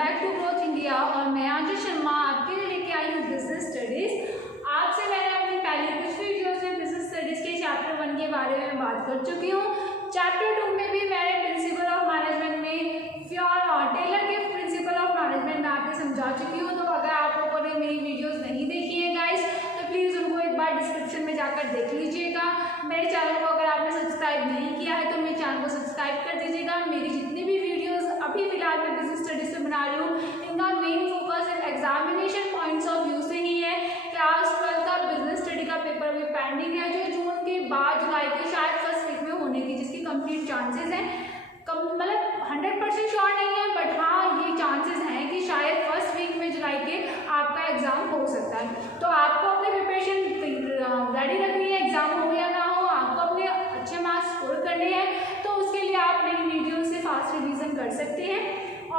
Back to growth India और मैं आंचल शर्मा आपके लिए लेके आई हूँ बिजनेस स्टडीज। आपसे मैंने अपनी पहले कुछ वीडियोस में बिजनेस स्टडीज के चैप्टर 1 के बारे में बात कर चुकी हूँ। चैप्टर 2 में भी मैंने प्रिंसिपल ऑफ मैनेजमेंट में टेलर के प्रिंसिपल ऑफ मैनेजमेंट में आपको समझा चुकी हूँ। तो अगर आप लोगों ने मेरी वीडियोस नहीं देखी है गाइस तो प्लीज़ उनको एक बार डिस्क्रिप्शन में जाकर देख लीजिएगा। मेरे चैनल को अगर आपने सब्सक्राइब नहीं किया है तो मेरे चैनल को सब्सक्राइब कर दीजिएगा। मेरी जितनी भी वीडियोस अभी फिलहाल मैं बिजनेस स्टडीज से बना रही हूँ इनका main focus examination points of view से ही है। क्लास 12 का बिजनेस स्टडी का पेपर अभी पेंडिंग है जो जून के बाद जुलाई के शायद फर्स्ट वीक में होने की जिसकी कंप्लीट चांसेस हैं। मतलब 100% श्योर नहीं है बट हाँ ये चांसेस हैं कि शायद फर्स्ट वीक में जुलाई के आपका एग्जाम हो सकता है। तो आपको अपने प्रिपरेशन रेडी रखनी है, एग्जाम हो या ना हो आपको अपने अच्छे मार्क्स स्कोर करने हैं। तो उसके लिए आप मेरी वीडियो से फास्ट रिवीजन कर सकते हैं।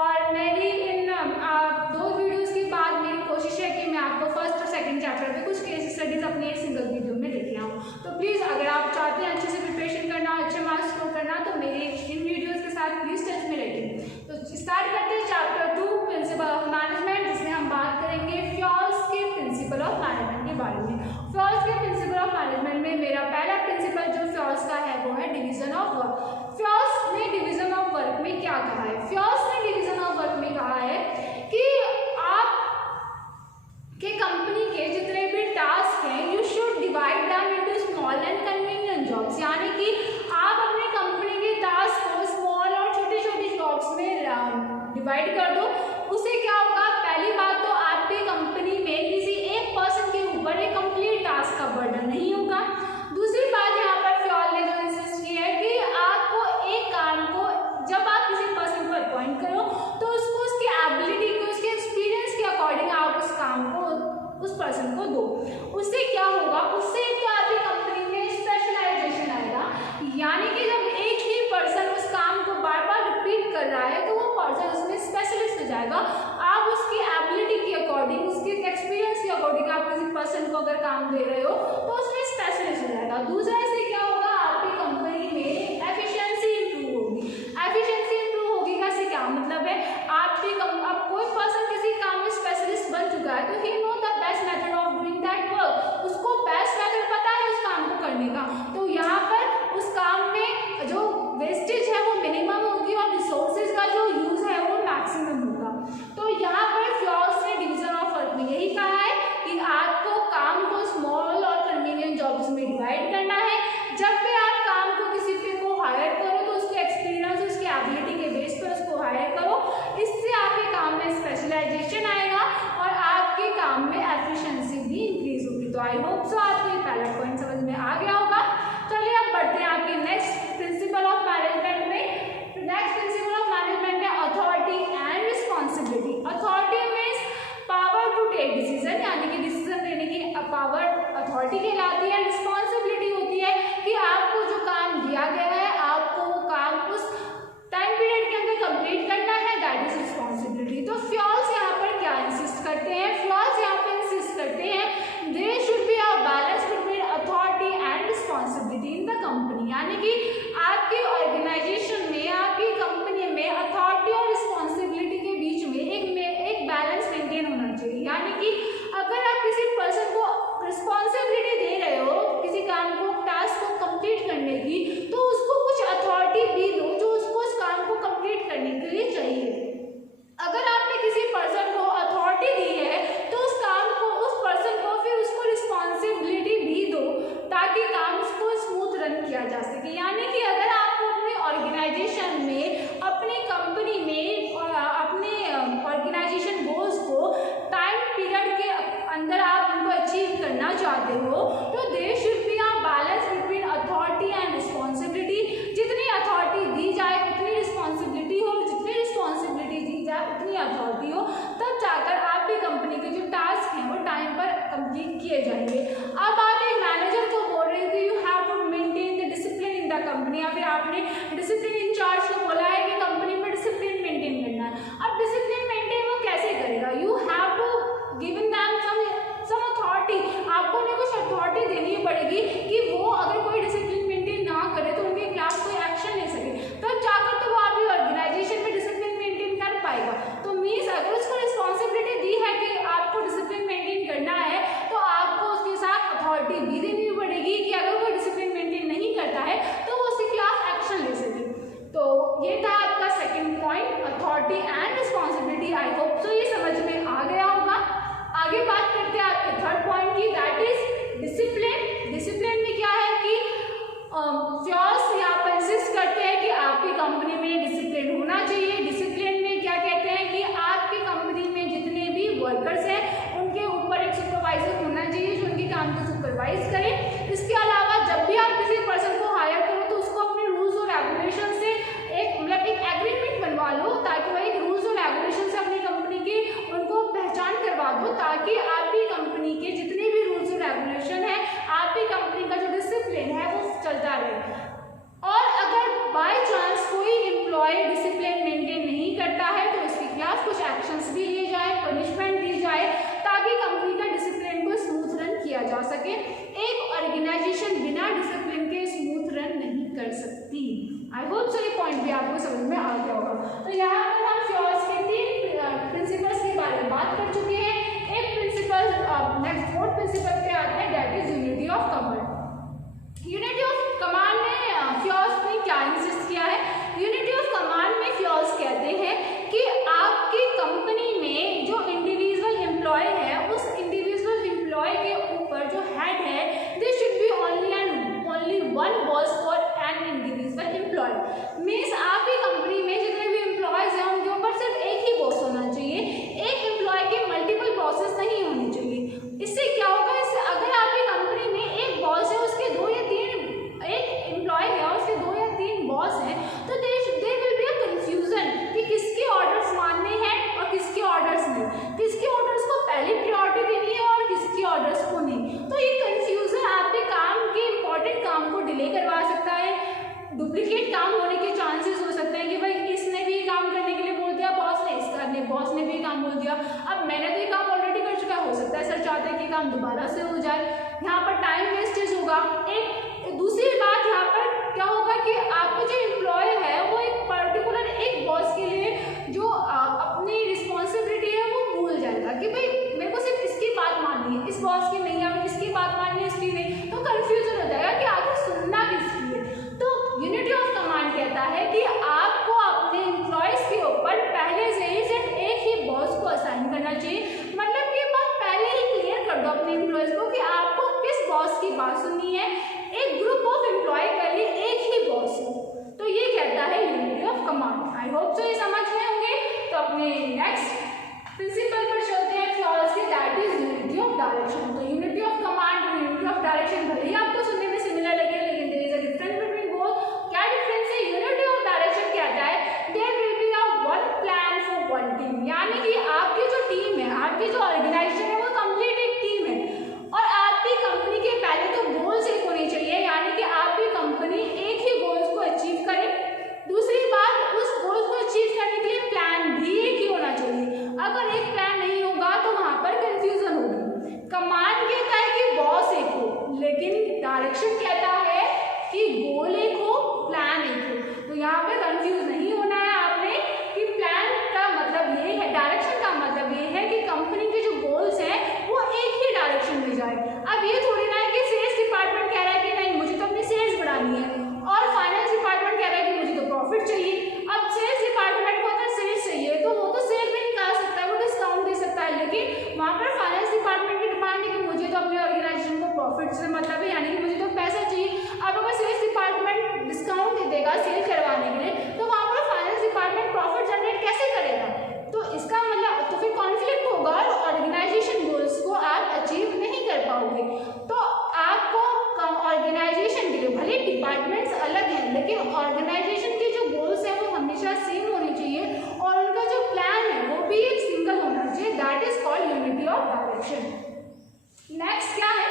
और मेरी इन 2 वीडियोस के बाद मेरी कोशिश है कि मैं आपको फर्स्ट और सेकंड चैप्टर पे कुछ केस स्टडीज अपने एक सिंगल वीडियो में लेके आऊँ। तो प्लीज़ अगर आप चाहते हैं अच्छे से प्रिपरेशन करना, अच्छे मार्क्स स्कोर करना तो मेरे इन वीडियोज़ के साथ प्लीज़ टच में रहिए। तो स्टार्ट करते हैं चैप्टर 2 प्रिंसिपल ऑफ मैनेजमेंट, जिसमें हम बात करेंगे फ्यूल्स के प्रिंसिपल ऑफ मैनेजमेंट के बारे में। फ्यूल्स के प्रिंसिपल ऑफ मैनेजमेंट में मेरा पहला प्रिंसिपल जो फ्यूल्स का है वो है डिवीजन ऑफ वर्क। फ्यूल्स ने डिवीजन ऑफ वर्क में क्या कहा है? फ्यूल्स ने डिवीजन ऑफ वर्क में कहा है कि आप के कंपनी के जितने भी टास्क हैं you should divide them into small and convenient jobs, यानी कि आप अपने कंपनी के टास्क को स्मॉल और छोटी छोटी जॉब्स में डिवाइड कर दो। उससे क्या होगा? पहली बात तो आपकी कंपनी में किसी एक पर्सन के ऊपर एक कंप्लीट टास्क का बर्डन नहीं होगा। दूसरी बात यहाँ पर फ्यूल ने जो इंसिस्ट की है कि आपको एक काम को जब आप किसी पर्सन को अपॉइंट करो तो उसको उसकी एबिलिटी को, उसके एक्सपीरियंस के अकॉर्डिंग आप उस काम को उस पर्सन को दो। उससे क्या होगा? उससे एक तो आपकी कंपनी में स्पेशलाइजेशन आएगा, यानी कि जब एक ही पर्सन उस काम को बार बार रिपीट कर रहा है तो वो पर्सन उसमें स्पेशलिस्ट हो जाएगा। आप उसकी एबिलिटी के अकॉर्डिंग, उसके एक्सपीरियंस के अकॉर्डिंग आप किसी पर्सन को अगर काम दे रहे हो तो उसमें स्पेशलिस्ट हो जाएगा। दूसरा इससे क्या होगा? आपकी कंपनी में एफिशिएंसी इंप्रूव होगी। एफिशिएंसी इंप्रूव होगी का से क्या मतलब है? अब कोई पर्सन किसी काम में स्पेशलिस्ट बन चुका है तो he know the best method of doing that work, उसको बेस्ट मेथड पता है उस काम को करने का। तो यहाँ पर उस काम में जो वेस्टेज है वो मिनिमम होगी और रिसोर्सेज का जो यूज है वो मैक्सिमम होगा। तो यहाँ पर फ्यूल्स ने डिवीजन ऑफ वर्क में यही कहा है कि आपको काम को स्मॉल और कन्वीनियंट जॉब्स में डिवाइड करना है। जब भी आप काम को किसी पे को हायर करो तो उसके एक्सपीरियंस, उसकी एबिलिटी के बेस पर उसको हायर करो। इससे आपके काम में स्पेशलाइजेशन आएगा और आपके काम में एफिशिएंसी भी इंक्रीज होगी। तो आई होप सो आपको ये पहला पॉइंट समझ में आ गया होगा। चलिए अब बढ़ते हैं आपके नेक्स्ट प्रिंसिपल ऑफ मैनेजमेंट में। नेक्स्ट प्रिंसिपल ऑफ मैनेजमेंट है authority and responsibility. Authority means power to take decision, यानी कि डिसीजन लेने की पावर अथॉरिटी कहलाती है। रिस्पॉन्सिबिलिटी होती है कि आपको जो काम दिया गया है आपको वो काम उस टाइम पीरियड के अंदर कंप्लीट करना है, दैट इज रिस्पॉन्सिबिलिटी। तो फ्यूल्स यहाँ पर क्या इंसिस्ट करते हैं? फ्यूल्स यहाँ पर इंसिस्ट करते हैं there should be a balance between authority and responsibility in the company, यानी कि आपकी ऑर्गेनाइजेशन में, आपकी कंपनी में अथॉरिटी और रिस्पॉन्सिबिलिटी के बीच में एक बैलेंस मेंटेन होना चाहिए। यानी कि अगर आप किसी पर्सन को रिस्पॉन्सिबिलिटी दे रहे हो किसी काम को, टास्क को कंप्लीट करने की, तो उसको कुछ अथॉरिटी भी दो जो उसको उस काम को कंप्लीट करने के लिए चाहिए। अगर आपने किसी पर्सन को अथॉरिटी दी है तो उस काम को, उस पर्सन को फिर उसको रिस्पॉन्सिबिलिटी भी दो ताकि काम उसको स्मूथ रन किया जा सके। यानी कि अगर आपको अपने ऑर्गेनाइजेशन में, अपनी कंपनी में और अपने ऑर्गेनाइजेशन गोल्स को टाइम पीरियड के अंदर आप उनको अचीव करना चाहते हो तो there should be a balance between authority and responsibility. जितनी अथॉरिटी दी जाए उतनी रिस्पॉन्सिबिलिटी हो, जितनी रिस्पॉन्सिबिलिटी दी जाए उतनी अथॉरिटी हो, तब जाकर आपकी कंपनी के जो टास्क हैं वो टाइम पर कंप्लीट किए जाएंगे। अब आप एक मैनेजर को बोल रहे हैं कि you have to maintain the discipline in the company, या फिर आपने डिसिप्लिन इंचार्ज को बोला है कि कंपनी में डिसिप्लिन मेंटेन करना है। अब डिसिप्लिन मेंटेन वो कैसे करेगा? You have to given them some authority, आपको उन्हें कुछ अथॉरिटी देनी पड़ेगी कि वो अगर कोई डिसिप्लिन मेंटेन ना करे तो उनके खिलाफ कोई एक्शन ले सके, तब जाकर तो वो आपकी ऑर्गेनाइजेशन में डिसिप्लिन मेंटेन कर पाएगा। तो means priority and responsibility. I hope so ये समझ में आ गया होगा। आगे बात करते हैं आपके थर्ड पॉइंट की, दैट इज डिसिप्लिन। डिसिप्लिन में क्या है कि फ्योल्स यहाँ पर इंसिस्ट करते हैं कि आपकी कंपनी में डिसिप्लिन होना चाहिए। डिसिप्लिन में क्या कहते हैं कि आपकी कंपनी में जितने भी वर्कर्स हैं उनके ऊपर एक सुपरवाइजर होना चाहिए जो उनके काम को सुपरवाइज करे। इसके अलावा जब भी आप किसी पर्सन को हायर करो तो उसको अपने रूल्स और रेगुलेशन से एक एग्रीमेंट बनवा लो, ताकि वह एक रूल्स और रेगुलेशन से अपनी कंपनी की उनको पहचान करवा दो, ताकि आपकी कंपनी के जितने भी रूल्स और रेगुलेशन है, आपकी कंपनी का जो डिसिप्लिन है वो चलता रहे। और अगर बाय चांस कोई एम्प्लॉय डिसिप्लिन मेंटेन नहीं करता है तो इसके खिलाफ कुछ एक्शंस भी लिए जाए, पनिशमेंट दी जाए, ताकि कंपनी का डिसिप्लिन को स्मूथ रन किया जा सके। एक ऑर्गेनाइजेशन बिना डिसिप्लिन के स्मूथ रन नहीं कर सकती। आई होप सो ये पॉइंट भी आपको समझ में आ गया होगा। तो यहाँ पर हम फ्योल्स के 3 प्रिंसिपल्स के बारे में बात कर चुके हैं। एक प्रिंसिपल नेक्स्ट 4th प्रिंसिपल पे आता है, that is unity of command. Unity of command में फ्योल्स ने क्या इंसिस्ट किया है? यूनिटी ऑफ कमांड में फ्योल्स कहते हैं कि आपकी कंपनी में जो इंडिविजुअल एम्प्लॉय है उस इंडिविजुअल एम्प्लॉय के ऊपर जो हेड है, they should be only one boss for an individual employ. Means आपकी कंपनी में जितने भी एम्प्लॉयज हैं उनके ऊपर सिर्फ एक ही बॉस होना चाहिए, एक एम्प्लॉय के मल्टीपल बॉसेस नहीं होने चाहिए। इससे क्या होगा? इससे अगर आपकी कंपनी में एक बॉस है, उसके 2 या 3 एक एम्प्लॉय है और उसके 2 या 3 बॉस हैं, तो there will be a confusion कि किसके ऑर्डर्स मानने हैं और किसके ऑर्डर्स नहीं, किसके ऑर्डर्स को पहले प्रायोरिटी देनी है और किसके ऑर्डर्स को नहीं। तो ये कंफ्यूजन आपके काम के इंपॉर्टेंट काम को डिले करवा सकता है, डुप्लीकेट काम होने के चांसेस हो सकते हैं कि भाई इसने भी काम करने के लिए बोल दिया बॉस ने भी काम बोल दिया, अब मैंने तो ये काम ऑलरेडी कर चुका, हो सकता है सर चाहते हैं कि काम दोबारा से हो जाए, यहाँ पर टाइम वेस्टेज होगा। एक दूसरी बात यहाँ पर क्या होगा कि आपका जो एम्प्लॉय है वो एक पर्टिकुलर एक बॉस के लिए जो अपनी रिस्पॉन्सिबिलिटी है वो भूल जाएगा कि भाई मेरे को सिर्फ इसकी बात माननी है, इस बॉस की नहीं, या इसकी बात माननी है इसकी नहीं, तो कन्फ्यूजन हो जाएगा कि आखिर सुनना किसकी है। तो यूनिटी ऑफ कमांड कहता है कि आपको अपने एम्प्लॉयज के ऊपर पहले से ही सिर्फ एक ही बॉस को असाइन करना चाहिए। मतलब ये बात पहले ही क्लियर कर दो अपने एम्प्लॉयज को कि आपको किस बॉस की बात सुननी है। एक ग्रुप ऑफ एम्प्लॉय के लिए एक ही बॉस हो, तो ये कहता है unity of command. I hope so ये समझ में होंगे। तो अपने नेक्स्ट प्रिंसिपल पर चलते हैं फ्योल्स के, that is unity of direction. तो यूनिटी ऑफ कमांड और यूनिटी ऑफ डायरेक्शन भले ही आपको सुनने में सिमिलर लगे, लेकिन there is a difference between both. क्या डिफरेंस है? यूनिटी ऑफ डायरेक्शन कहता है there will be a one plan for one team, यानी कि आपकी जो टीम है, आपकी जो ऑर्गेनाइजेशन है वो कंप्लीट एक टीम है और आपकी कंपनी के पहले तो गोल्स एक होने चाहिए, यानी कि आपकी कंपनी एक ही गोल्स को अचीव करे। दूसरी बात, उस गोल्स को अचीव करने के लिए प्लान भी एक ही होना चाहिए। अगर एक प्लान नहीं होगा तो वहां पर कंफ्यूजन होगी। कमांड कहता है कि बॉस एक हो, लेकिन डायरेक्शन कहता है कि गोल एक हो, प्लान एक हो। तो यहाँ पे कंफ्यूज नहीं होना है आपने कि प्लान का मतलब ये है, डायरेक्शन का मतलब ये है कि कंपनी के जो गोल्स हैं वो एक ही डायरेक्शन में जाए। अब ये थोड़ी ना है कि सेल्स डिपार्टमेंट कह रहा है कि नहीं मुझे तो अपनी सेल्स बढ़ानी है और फाइनेंस डिपार्टमेंट कह रहा है कि मुझे तो प्रॉफिट चाहिए। अब सेल्स डिपार्टमेंट को अगर सेल्स चाहिए तो वो तो सेल में निकाल सकता है, वो डिस्काउंट दे सकता है, लेकिन वहाँ पर फाइनेंस डिपार्टमेंट की डिमांड है कि मुझे तो अपने ऑर्गेनाइजेशन को प्रॉफिट से मतलब है, यानी कि मुझे तो पैसा चाहिए। अब अगर सेल्स डिपार्टमेंट डिस्काउंट दे देगा सेल करवाने के लिए, तो वहाँ पर फाइनेंस डिपार्टमेंट प्रॉफिट जनरेट कैसे करेगा? तो इसका मतलब तो फिर कॉन्फ्लिक्ट होगा और ऑर्गेनाइजेशन गोल्स को आप अचीव नहीं कर पाओगे। तो आपको ऑर्गेनाइजेशन के लिए भले डिपार्टमेंट्स अलग हैं, लेकिन ऑर्गेनाइजेशन के जो गोल्स हैं वो हमेशा सेम होने चाहिए और उनका जो प्लान है वो भी एक सिंगल होना चाहिए। That is called unity of direction. Next क्या है?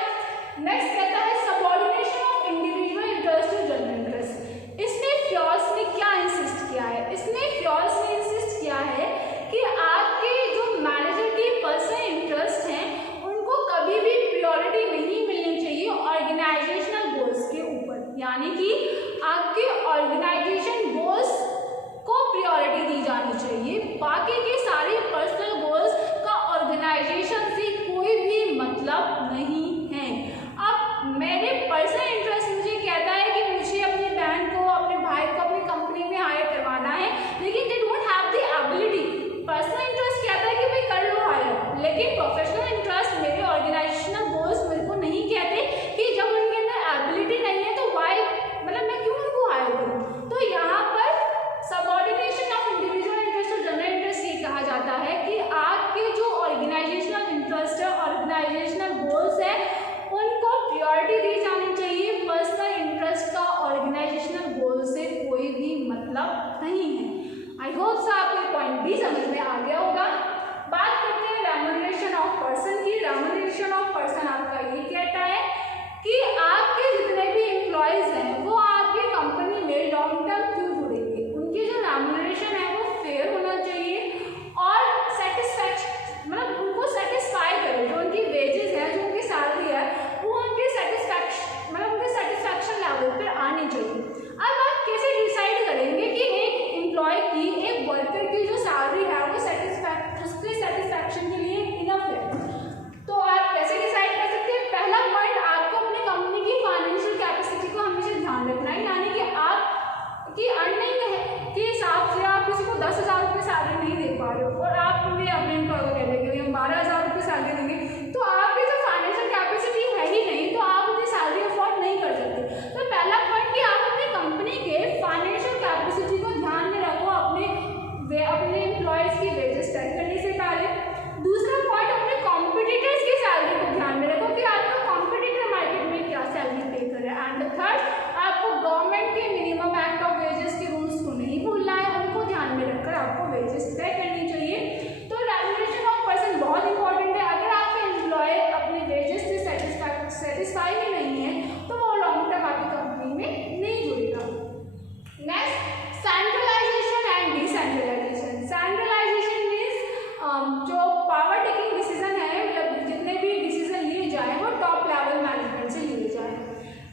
नेक्स्ट कहता है subordination of individual interest to general interest. इसमें फ्योल्स ने क्या इंसिस्ट किया है? इसमें फ्योल्स ने इंसिस्ट किया है कि आपके जो मैनेजर के पर्सनल इंटरेस्ट हैं उनको कभी भी प्रायोरिटी नहीं मिलनी चाहिए ऑर्गेनाइजेशनल गोल्स के ऊपर, यानी कि आपके ऑर्गेनाइजेशन गोल्स को होप सो आपको पॉइंट भी समझ में आ गया होगा। बात करते हैं रेम्यूनरेशन ऑफ पर्सन की। रेम्यूनरेशन ऑफ पर्सन आपका ये कहता है कि आपके जितने भी एम्प्लॉयज हैं वो आपकी कंपनी में लॉन्ग टर्म क्यों जुड़ेंगे, उनकी जो रेम्यूनरेशन है वो फेयर होना चाहिए और सेटिस्फैक्शन मतलब उनको सेटिस्फाई करे, जो उनकी वेजेस है, जो उनकी सैलरी है वो उनके सेटिस्फैक्शन मतलब उनके सेटिस्फैक्शन लेवल पर आनी चाहिए। अब आप कैसे डिसाइड करेंगे कि एक एम्प्लॉय की, एक वर्कर की जो सैलरी है वो उसके सेटिस्फैक्शन के लिए इनफ है? तो आप कैसे डिसाइड कर सकते हैं? पहला पॉइंट, आपको अपनी कंपनी की फाइनेंशियल कैपेसिटी को हमेशा ध्यान रखना है, यानी कि आप की अर्निंग के हिसाब से आप किसी को 10,000 रुपये सैलरी नहीं दे पा रहे हो और आप अपने एम्प्लॉय को कह देंगे हम 12,000 रुपये सैलरी देंगे, तो आपकी जो फाइनेंशियल कैपेसिटी है ही नहीं, तो आप अपनी सैलरी अफोर्ड नहीं कर सकते। तो पहला पॉइंट कि आप अपनी कंपनी के फाइनेंशियल कैपेसिटी को ध्यान में रखो अपने एम्प्लॉयज़ की वेजेस तय करने से पहले। दूसरा पॉइंट, अपने कॉम्पिटिटर्स की सैलरी को ध्यान में रखो कि आपका कॉम्पिटिटर मार्केट में क्या सैलरी पे कर रहा है। एंड थर्ड, आपको गवर्नमेंट के मिनिमम एक्ट ऑफ वेजेस के रूल्स को नहीं भूलना है, उनको ध्यान में रखकर आपको वेजेस तय करनी चाहिए। तो रेम्यूनरेशन ऑफ पर्सन बहुत इंपॉर्टेंट है। अगर आपका एम्प्लॉय अपने वेजेस से सेटिस्फाई ही नहीं है तो वो लॉन्ग टर्म आपकी कंपनी में नहीं जुड़ेगा। Next, centralisation and decentralisation. Centralisation means जो पावर टेकिंग डिसीजन है, मतलब जितने भी डिसीजन लिए जाए वो टॉप लेवल मैनेजमेंट से लिए जाए।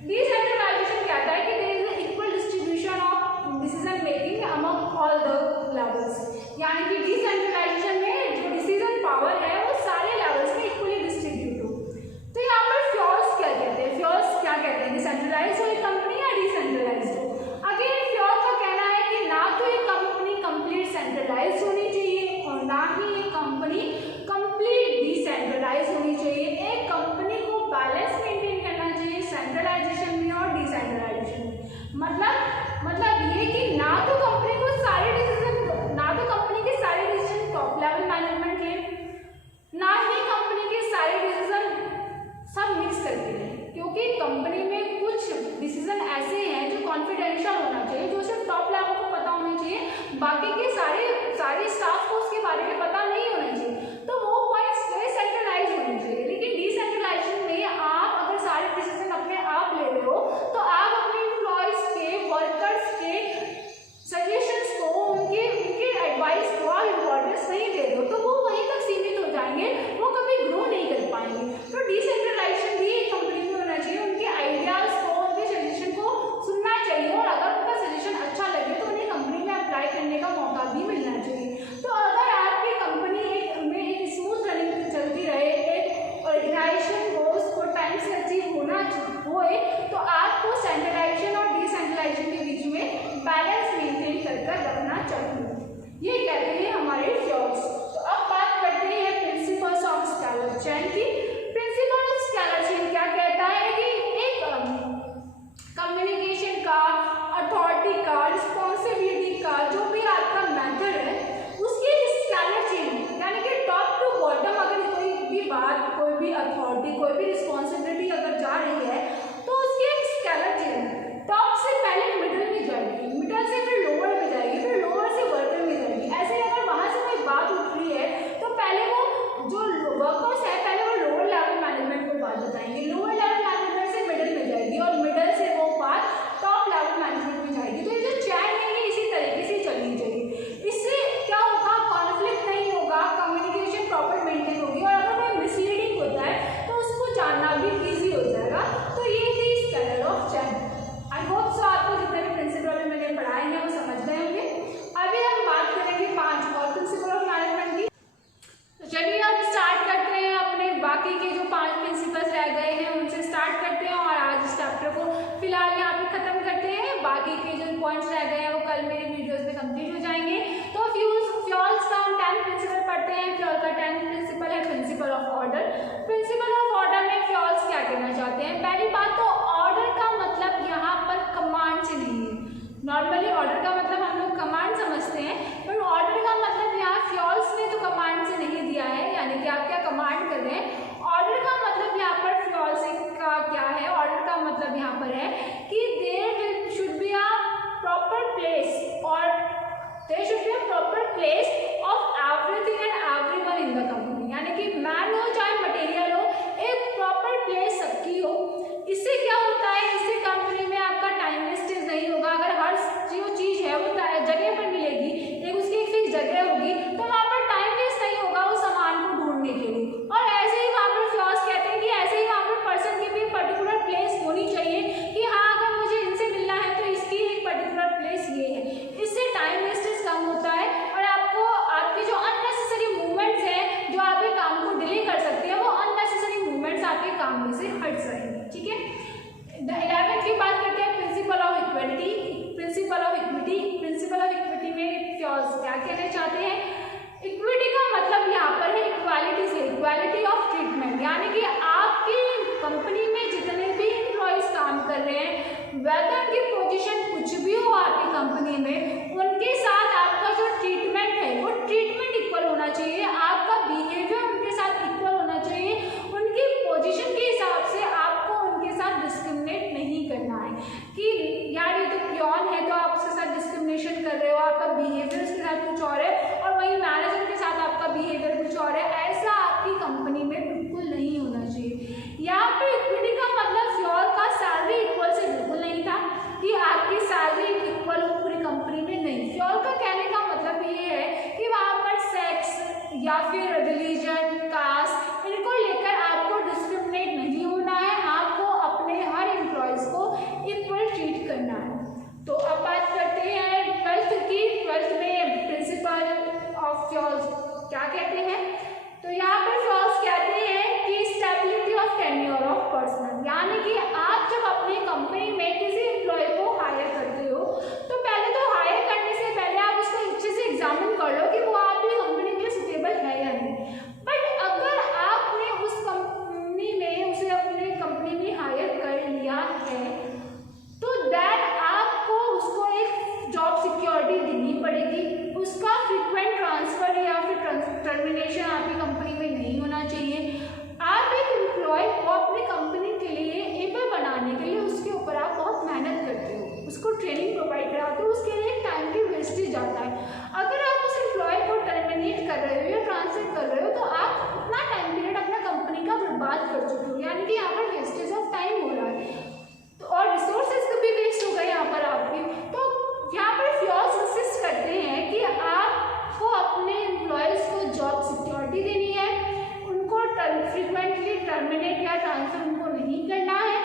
डिसेंट्रलाइजेशन कहता है कि there is equal distribution of decision making among all the levels, यानी कि डिसेंट्रलाइजेशन में जो डिसीजन पावर है वो सारे लेवल्स में इक्वली डिस्ट्रीब्यूट हो। तो यहाँ पर फ्योर्स क्या कहते हैं? फ्योर्स क्या कहते हैं कि सेंट्रलाइज हो एक कंपनी या डिसेंट्रलाइज हो? अगेन फ्योर का कहना है कि ना तो ये कंपनी कंप्लीट सेंट्रलाइज होनी चाहिए और ना ही ये कंपनी कंप्लीट डिसेंट्रलाइज होनी चाहिए। एक कंपनी को बैलेंस मेंटेन करना चाहिए सेंट्रलाइजेशन में और डिसेंट्रलाइजेशन में। मतलब ये कि ना तो कंपनी को सारे डिसीजन, ना तो कंपनी के सारे डिसीजन टॉप लेवल मैनेजमेंट ले, ना ही कंपनी के सारे डिसीजन सब मिक्स करके लें, क्योंकि कंपनी में कुछ डिसीजन ऐसे हैं जो कॉन्फिडेंशियल होना चाहिए, जो सिर्फ टॉप लेवल को पता होना चाहिए, बाकी के सारे स्टाफ को उसके बारे में पता नहीं होना चाहिए। तो वो पॉइंट्स सेंट्रलाइज होने चाहिए। लेकिन डिसेंट्रलाइजेशन में आप अगर सारे डिसीजन अपने आप ले रहे हो तो आप अपने एम्प्लॉयज के, वर्कर्स के सजेशंस को, उनके एडवाइस को आप इम्पोर्टेंस नहीं दे रहे हो, तो वो वहीं तक सीमित हो जाएंगे, वो कभी ग्रो नहीं कर पाएंगे। तो डिसेंट्रलाइजेशन भी एक कंपनी में होना चाहिए, उनके आइडियाज को, उनके सजेशन को सुनना चाहिए और अगर उनका सजेशन अच्छा लगे तो उन्हें कंपनी में अप्लाई करने का मौका भी मिलना चाहिए। तो अगर आपकी कंपनी में एक स्मूथ रनिंग चलती रहे, एक ऑर्गेनाइजेशन गोल्स को टाइम से अचीव होना होए, तो आपको सेंट्रलाइजेशन और डिसेंट्रलाइजेशन के बीच में बैलेंस मेंटेन कर रखना चाहिए। ये कहते हैं हमारे फ्योर्स। तो अब बात करते हैं प्रिंसिपल्स ऑफ स्केलर चेन की। प्रिंसिपल ऑफ स्केलर चेन क्या कहता है कि एक कम्युनिकेशन का, अथॉरिटी का, रिस्पॉन्सिबिलिटी का जो भी आपका मेथड है उसकी स्केलर चेन, यानी कि टॉप टू बॉटम अगर कोई भी बात, कोई भी अथॉरिटी, कोई भी रिस्पॉन्सिबिलिटी अगर जा रही है तो उसकी एक स्केलर चेन, टॉप से पहले मिडिल में जाएगी, मिडिल से फिर लोअर में जाएगी, फिर लोअर से वर्कर में जाएगी। ऐसे अगर वहाँ से कोई बात उठ रही है तो पहले वो जो वर्कर्स है पहले वो लोअर लेवल मैनेजमेंट को बात बताएंगे, लोअर लेवल मैनेजमेंट से मिडिल में जाएगी और मिडिल से वो बात टॉप लेवल मैनेजमेंट में जाएगी। तो ये जो चैन है ये इसी तरीके से चलनी चाहिए। इससे क्या होगा, कॉन्फ्लिक्ट नहीं होगा, कम्युनिकेशन प्रॉपर मेंटेन होगी और अगर कोई मिसलीडिंग होता है तो उसको जानना भी ईजी हो जाएगा। तो ये थी scalar of chain. I hope so आपको जितने भी प्रिंसिपल मैंने पढ़ाए हैं वो समझ गए होंगे। अभी हम बात करेंगे 5 और प्रिंसिपल ऑफ मैनेजमेंट की। तो चलिए अब स्टार्ट करते हैं, अपने बाकी के जो 5 प्रिंसिपल्स रह गए हैं उनसे स्टार्ट करते हैं और आज इस चैप्टर को फिलहाल यहाँ पे खत्म करते हैं। बाकी के जो पॉइंट्स रह गए हैं वो कल मेरे वीडियोस में कंप्लीट हो जाएंगे। तो फ्यूल्स का हम 10 प्रिंसिपल पढ़ते हैं। फ्यूल का 10 प्रिंसिपल है principle of order. Principle of order में फ्यूल्स क्या कहना चाहते हैं? पहली बात तो ऑर्डर का मतलब यहाँ पर कमांड से नहीं है। नॉर्मली ऑर्डर का मतलब हम लोग कमांड समझते हैं, पर ऑर्डर का मतलब यहाँ फ्यूल्स ने तो कमांड से नहीं दिया है, यानी कि आप क्या कमांड कर रहे हैं। ऑर्डर का मतलब यहाँ पर फ्यूल्स का क्या है? ऑर्डर का मतलब यहाँ पर है कि there should be a proper place और देयर शुड बी अ कहना चाहते हैं? इक्विटी का मतलब यहाँ पर है इक्वालिटी से, इक्वालिटी ऑफ ट्रीटमेंट, यानी कि आपकी कंपनी में जितने भी एम्प्लॉयज काम कर रहे हैं, वैसे उनकी पोजीशन कुछ भी हो आपकी कंपनी में, उनके साथ आपका जो ट्रीटमेंट है वो ट्रीटमेंट इक्वल होना चाहिए, आपका बिहेवियर उनके साथ इक्वल होना चाहिए, उनकी पोजीशन के हिसाब से आपको उनके साथ डिस्क्रिमिनेट नहीं करना है कि यार ये तो पियोन है तो आप उसके साथ डिस्क्रिमिनेशन कर रहे हो, आपका बिहेवियर उसके साथ कुछ और है और वही मैनेजर के साथ आपका बिहेवियर कुछ और है, ऐसा आपकी कंपनी में बिल्कुल नहीं होना चाहिए। यहाँ पे इक्विटी का मतलब फ्योर का सैलरी इक्वल से बिल्कुल नहीं था कि आपकी सैलरी इक्वल हो पूरी कंपनी में, नहीं। फ्योर का कहने का मतलब ये है कि वहाँ पर सेक्स या फिर रिलीजन, कास्ट, इनको लेकर आपको डिस्क्रिमिनेट नहीं होना है, आपको अपने हर एम्प्लॉयज को इक्वल ट्रीट करना है। तो अब बात करते हैं 12th की। 12th में प्रिंसिपल ऑफ फ्योर्स क्या कहते हैं? तो यहाँ पर फ्योर्स कहते हैं कि stability of tenure of personal, यानी कि आप जब अपनी कंपनी में किसी एम्प्लॉय को हायर करते हो तो पहले तो हायर करने से पहले आप उसको अच्छे से एग्जामिन कर लो कि वो आपकी कंपनी के लिए सुटेबल है या नहीं। बट अगर आपने उस कंपनी में उसे अपने कंपनी में हायर कर लिया है तो दैट आपको उसको एक जॉब सिक्योरिटी देनी पड़ेगी, उसका फ्रीक्वेंट ट्रांसफर या फिर टर्मिनेशन आपकी कंपनी में नहीं होना चाहिए। आप एक एम्प्लॉय को अपनी कंपनी के लिए एबल बनाने के लिए उसके ऊपर आप बहुत मेहनत करते हो, उसको ट्रेनिंग प्रोवाइड कराते हो, उसके लिए टाइम की वेस्टेज जाता है। अगर आप उस एम्प्लॉय को टर्मिनेट कर रहे हो या ट्रांसफर कर रहे हो तो आप उतना टाइम पीरियड अपना कंपनी का बर्बाद कर चुके हो, यानी कि यहाँ पर वेस्टेज ऑफ टाइम हो रहा है तो और रिसोर्सेज कभी वेस्ट हो गए यहाँ पर आपके। तो यहाँ पर फ्योर्स इंसिस्ट करते हैं कि आपको अपने एम्प्लॉयज़ को जॉब सिक्योरिटी देनी है, उनको फ्रीक्वेंटली टर्मिनेट या ट्रांसफर उनको नहीं करना है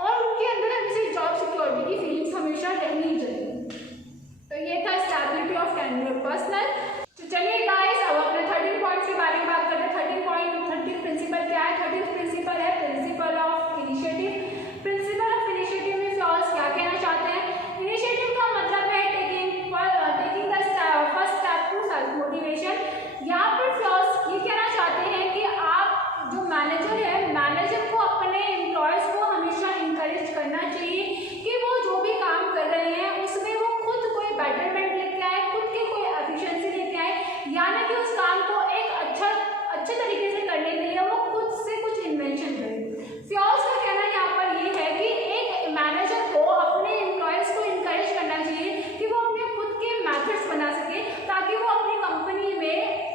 और उनके अंदर हमेशा जॉब सिक्योरिटी की फीलिंग्स हमेशा रहनी चाहिए। तो ये था स्टेबिलिटी ऑफ टेन्योर पर्सनल। तो चलिए गाइस अब अपने 13 पॉइंट्स के बारे में बात करते हैं। 13 प्रिंसिपल क्या है? 13 प्रिंसिपल है principle of initiative. Principle of initiative में फ्योर्स क्या कहना चाहते हैं? इनिशिएटिव का मतलब है taking the first step to self motivation. यहाँ पर फ्योर्स ये कहना चाहते हैं कि आप जो मैनेजर है, मैनेजर को अपने एम्प्लॉयज को हमेशा इंकरेज करना चाहिए कि वो जो भी काम कर रहे हैं उसमें वो खुद कोई बेटरमेंट लेके आए, खुद की कोई एफिशिएंसी लेके आए, यानी कि उस काम को एक अच्छे तरीके से करने के लिए वो खुद से कुछ इन्वेंशन करें। फ्योर्स का कहना यहाँ पर ये है कि एक मैनेजर को अपने एम्प्लॉयज को इंकरेज करना चाहिए कि वो अपने खुद के मेथड्स बना सके ताकि वो अपनी कंपनी में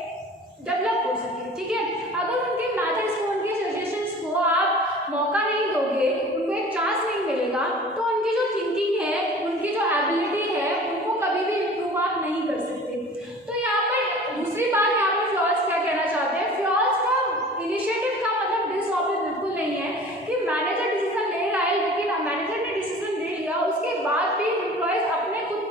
डेवलप हो सके, ठीक है। अगर उनके मेथड्स को, उनके सजेशंस को आप मौका नहीं दोगे, उनको एक चांस नहीं मिलेगा तो उनकी जो थिंकिंग है, उनकी जो एबिलिटी है, उनको कभी भी इम्प्रूव आप नहीं कर सकते। तो यहाँ पर दूसरी बात, यहाँ पर फ्योर्स क्या कहना चाहते हैं? फ्योर्स का इनिशिएटिव का मतलब डिसऑर्डर बिल्कुल नहीं है कि मैनेजर डिसीजन ले रहा है लेकिन मैनेजर ने डिसीजन ले लिया उसके बाद भी एम्प्लॉयज अपने खुद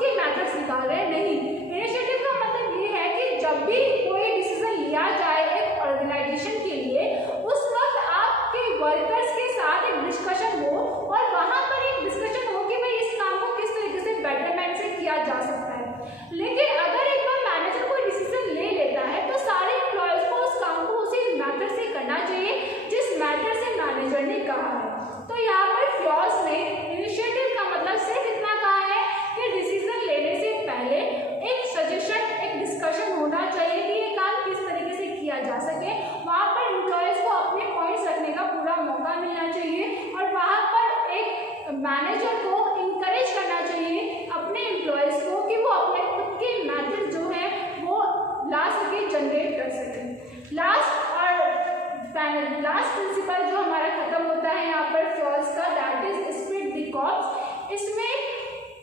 के मेथड्स निकाल रहे हैं, नहीं। इनिशिएटिव का मतलब ये है कि जब भी कोई डिसीजन लिया जाए एक ऑर्गेनाइजेशन के लिए, उस वक्त आपके वर्कर्स के साथ एक डिस्कशन हो और वहाँ पर एक डिस्कशन हो कि भाई इस काम को किस तरीके से बेटरमेंट से किया जा सकता है। लेकिन अगर एक बार मैनेजर कोई डिसीजन ले लेता है तो सारे एम्प्लॉयज को उस काम को उसी मैथड से करना चाहिए जिस मैथड से मैनेजर ने कहा है। तो यहाँ पर फ्योर्स ने इनिशिएटिव का मतलब सिर्फ इतना कहा है कि डिसीजन लेने से पहले एक सजेशन, एक डिस्कशन होना चाहिए कि ये काम किस तरीके से किया जा सके। वहाँ पर एम्प्लॉयज को अपने पॉइंट्स रखने का पूरा मौका मिलना चाहिए और वहाँ पर एक मैनेजर को इंकरेज करना चाहिए अपने एम्प्लॉयज को कि वो अपने खुद के मैथड जो है वो ला सके, जनरेट कर सके। लास्ट प्रिंसिपल जो हमारा खत्म होता है यहाँ पर फ्योर्स का, that is spirit the corps. इसमें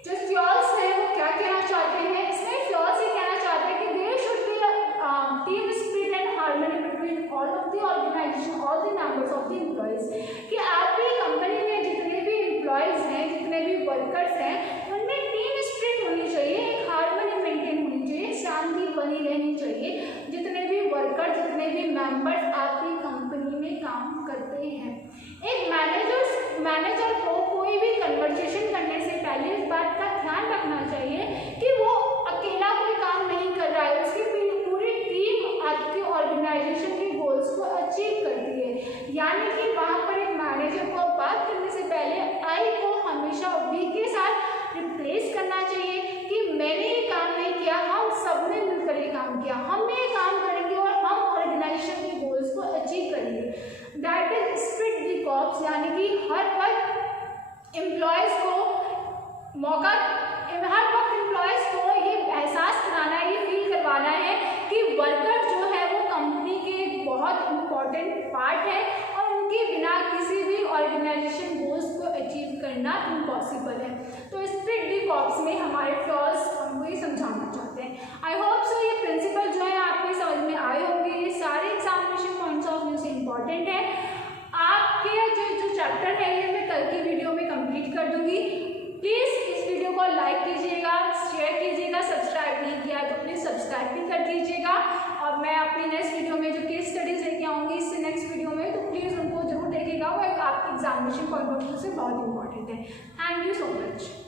जो फ्योर्स है वो क्या कहना चाहते हैं? इसमें फ्योर्स ये कहना चाहते हैं कि there should be team spirit and harmony between all of the organisation, all the members of the employees. कि आपकी कंपनी में जितने भी एम्प्लॉयज हैं, जितने भी वर्कर्स हैं, उनमें टीम स्पिरिट होनी चाहिए, एक हार्मनी मेंटेन होनी चाहिए, शांति बनी रहनी चाहिए। जितने भी वर्कर, जितने भी मेंबर्स आपकी कंपनी में काम करते हैं, एक मैनेजर को कोई भी कन्वर्सेशन करने से पहले इस बात का ध्यान रखना चाहिए कि वो अकेला कोई काम किया, हमने ये काम करेंगे और हम ऑर्गेनाइजेशन के गोल्स को अचीव करेंगे। That is spirit the corps, यानी कि हर वक्त एम्प्लॉयज़ को मौका, हर वक्त एम्प्लॉयज़ को ये एहसास कराना है, ये फील करवाना है कि वर्कर जो है वो कंपनी के एक बहुत इम्पॉर्टेंट पार्ट है और उनके बिना किसी भी ऑर्गेनाइजेशन गोल्स को अचीव करना इम्पॉसिबल है। तो स्प्रिट द कॉर्प्स में हमारे फ्लॉज हमको ये समझाना चाहते हैं। आई होप सो ये प्रिंसिपल जो है आपके समझ में आए होंगे। ये सारे एग्जामिनेशन पॉइंट्स ऑफ व्यू से इम्पॉर्टेंट है। आपके जो चैप्टर है ये मैं कल की वीडियो में कंप्लीट कर दूंगी। प्लीज़ इस वीडियो को लाइक कीजिएगा, शेयर कीजिएगा, सब्सक्राइब नहीं किया तो प्लीज़ सब्सक्राइब भी कर दीजिएगा। और मैं अपनी नेक्स्ट वीडियो में जो केस स्टडीज़ लेके आऊँगी इससे नेक्स्ट वीडियो में, तो प्लीज़ उनको जरूर देखिएगा, वो आपके एग्जामिनेशन पॉइंट ऑफ व्यू से बहुत इंपॉर्टेंट है। Thank you so much.